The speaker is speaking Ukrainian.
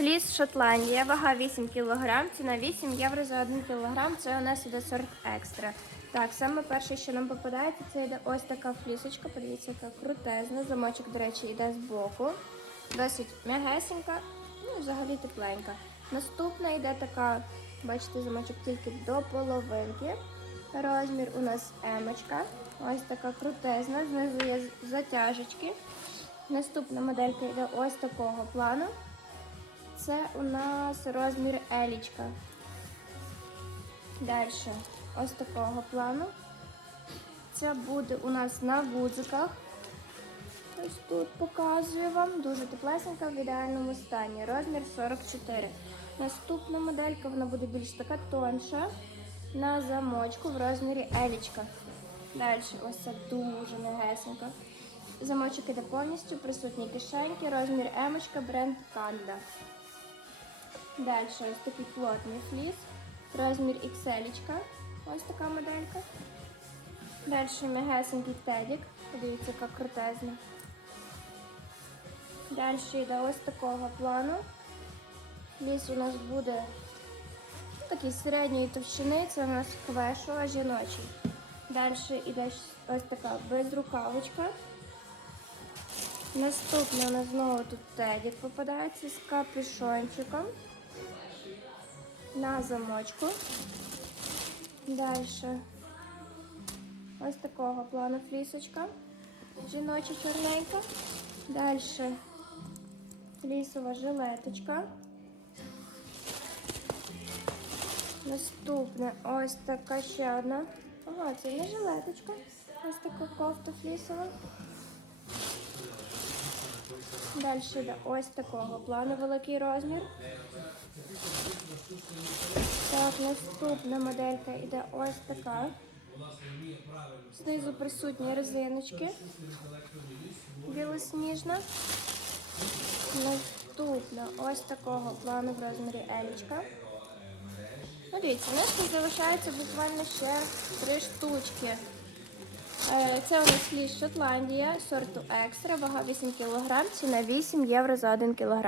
Фліс Шотландія, вага 8 кг, ціна 8 євро за 1 кг. Це у нас іде сорт екстра. Так, саме перше, що нам попадається, це йде ось така флісочка. Подивіться, яка крутезна. Замочок, до речі, йде з боку. Досить м'ягесенька, ну і взагалі тепленька. Наступна йде така, бачите, замочок тільки до половинки. Розмір у нас емочка. Ось така крутезна, знизу є затяжечки. Наступна моделька йде ось такого плану. Це у нас розмір елічка. Далі ось такого плану. Це буде у нас на гудзиках. Ось тут показую вам. Дуже теплесенька в ідеальному стані. Розмір 44. Наступна моделька вона буде більш така тонша. На замочку в розмірі елічка. Далі ось це дуже м'ягесенька. Замочок іде повністю, присутні кишеньки, розмір емочка, бренд Канда. Далі ось такий плотний фліс, розмір XL. Ось така моделька. Далі м'ягесенький тедік. Подивіться, яка крутезна. Далі йде ось такого плану. Фліс у нас буде такий середньої товщини, це у нас квешова жіночий. Далі йде ось така безрукавочка. Наступне у нас знову тут тедік попадається з капюшончиком на замочку. Далі ось такого плану флісочка. Жіноча чорненька. Далі флісова жилеточка. Наступне ось така ще одна. Ага, це не жилеточка. Ось така кофта флісова. Далі ось такого плану великий розмір. Наступна моделька йде ось така. Знизу присутні резиночки. Білосніжна. Наступна ось такого плану в розмірі елічка. Ну, дивіться, у нас тут залишається буквально ще три штучки. Е, Це у нас фліс Шотландія, сорту екстра, вага 8 кг, ціна 8 євро за 1 кг.